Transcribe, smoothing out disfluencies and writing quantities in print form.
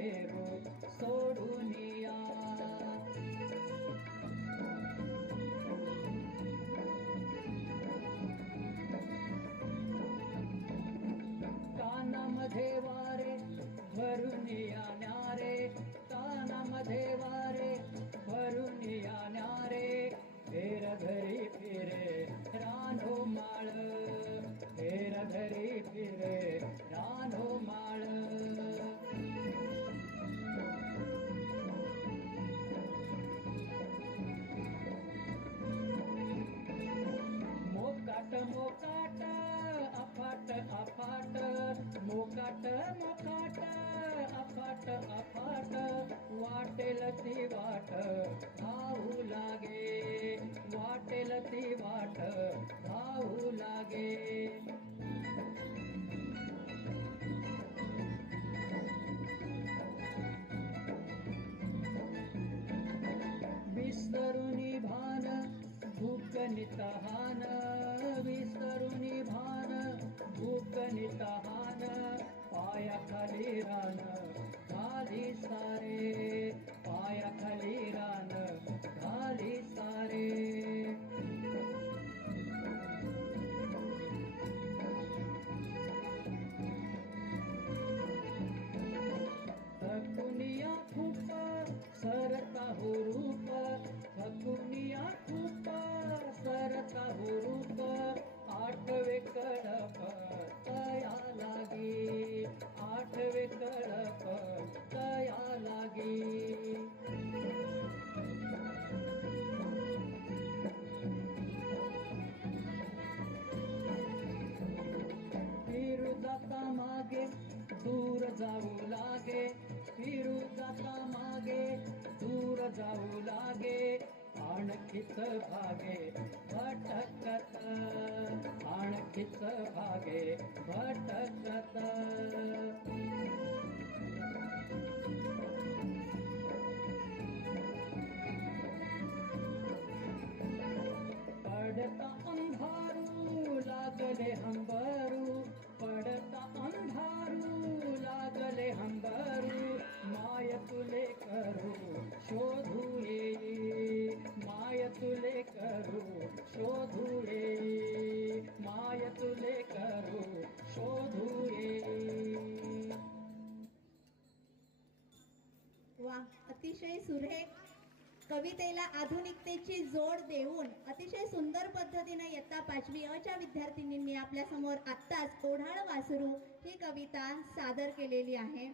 हे रूप सोडून या. कानामध्ये वारे भरून याणारे, कानामध्ये वारे भरून याणारे, फेर धरी फिरे रानो माळ, फेर धरी फिरे रानो माळ. मोकाट मोकाट अफाट अफाट, मोकाट मोकाट अफाट अफाट, वाटेल ती वाट धावू लागे, वाटेल ती वाट धावू लागे. विसरुनी भान भूक नितहान, विसरुनी भान भूक नितहान, पायाखाली रान घाली सारे, पायाखाली रान घाली सारे. थकुनिया खूप सरता हो रूप, थकुनिया खूप सरता हो रूप, आठवे कळप तया लागी, आठवे कळप तया लागी. फिरू जाता मागे दूर जाऊ लागे, फिरू जाता मागे दूर जाऊ लागे, आणखीच भागे भटकत, आणखीच भागे भटकत. पडता अंधारू लागले हंबरू, पडता अंधारू लागले हंबरू, माय तुले करू शोधू ये, माय तुले करू शोधू ये, माय तुले करू शोधू ये. वा, अतिशय सुरेख कवितेला आधुनिकतेची जोड देऊन अतिशय सुंदर पद्धतीने इयत्ता 5वी अ च्या विद्यार्थिनींनी आपल्या समोर आत्ताच ओढाळ वासरू ही कविता सादर केलेली आहे.